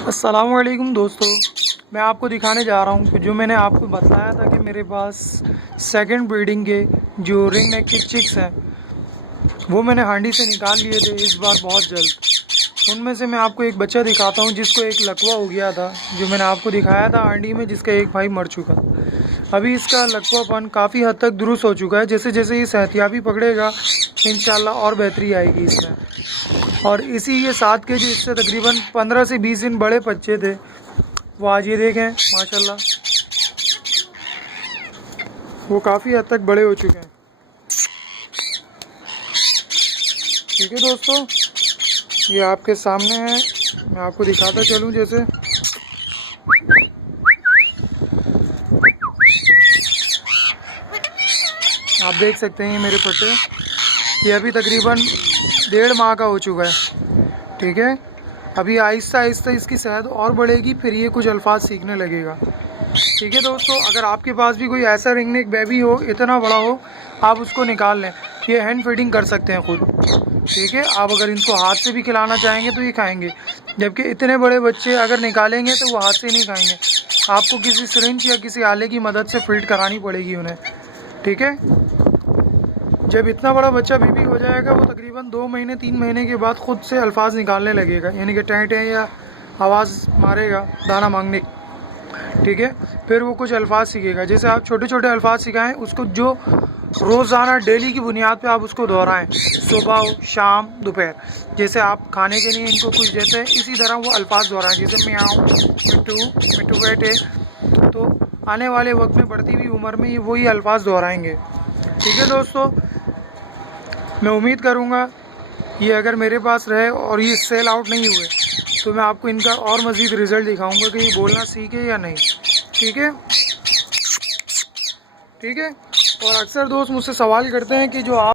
अस्सलामुअलैकुम दोस्तों, मैं आपको दिखाने जा रहा हूँ कि जो मैंने आपको बताया था कि मेरे पास सेकंड ब्रीडिंग के जो रिंग नेक के चिक्स हैं वो मैंने हांडी से निकाल लिए थे इस बार बहुत जल्द। उनमें से मैं आपको एक बच्चा दिखाता हूँ जिसको एक लकवा हो गया था, जो मैंने आपको दिखाया था हांडी में, जिसका एक भाई मर चुका। अभी इसका लकवापन काफ़ी हद तक दुरुस्त हो चुका है। जैसे जैसे ये सेहतियाबी पकड़ेगा इंशाल्लाह और बेहतरी आएगी इसमें। और इसी ये 7 केजी, इससे तकरीबन 15 से 20 दिन बड़े बच्चे थे, वो आज ये देखें माशाल्लाह वो काफ़ी हद तक बड़े हो चुके हैं। ठीक है दोस्तों, ये आपके सामने है, मैं आपको दिखाता चलूँ। जैसे आप देख सकते हैं ये मेरे पट्टे, ये अभी तकरीबन 1.5 माह का हो चुका है। ठीक है, अभी आहिस्ता आहिस्ता इसकी सेहत और बढ़ेगी, फिर ये कुछ अल्फाज सीखने लगेगा। ठीक है दोस्तों, अगर आपके पास भी कोई ऐसा रिंग नेक बेबी हो, इतना बड़ा हो, आप उसको निकाल लें। ये हैंड फीडिंग कर सकते हैं खुद। ठीक है, आप अगर इनको हाथ से भी खिलाना चाहेंगे तो ये खाएंगे, जबकि इतने बड़े बच्चे अगर निकालेंगे तो वो हाथ से नहीं खाएंगे, आपको किसी सिरिंज या किसी आले की मदद से फीड करानी पड़ेगी उन्हें। ठीक है, जब इतना बड़ा बच्चा बेबी हो जाएगा वो तकरीबन 2 महीने 3 महीने के बाद खुद से अल्फाज निकालने लगेगा, यानी कि टें टें या आवाज़ मारेगा दाना मांगने। ठीक है, फिर वो कुछ अल्फाज सीखेगा। जैसे आप छोटे छोटे अल्फाज सिखाएं उसको, जो रोज़ाना डेली की बुनियाद पे आप उसको दोहराएं, सुबह शाम दोपहर। जैसे आप खाने के लिए इनको कुछ देते हैं, इसी तरह वो अल्फाज दोहराएं, जैसे म्याऊं, मिट्टू, मिट्टू बैठे। तो आने वाले वक्त में बढ़ती हुई उम्र में ये वही अल्फाज दोहराएंगे। ठीक है दोस्तों, मैं उम्मीद करूँगा ये अगर मेरे पास रहे और ये सेल आउट नहीं हुए तो मैं आपको इनका और मज़ीद रिज़ल्ट दिखाऊंगा कि ये बोलना सीखे या नहीं। ठीक है, ठीक है। और अक्सर दोस्त मुझसे सवाल करते हैं कि जो आप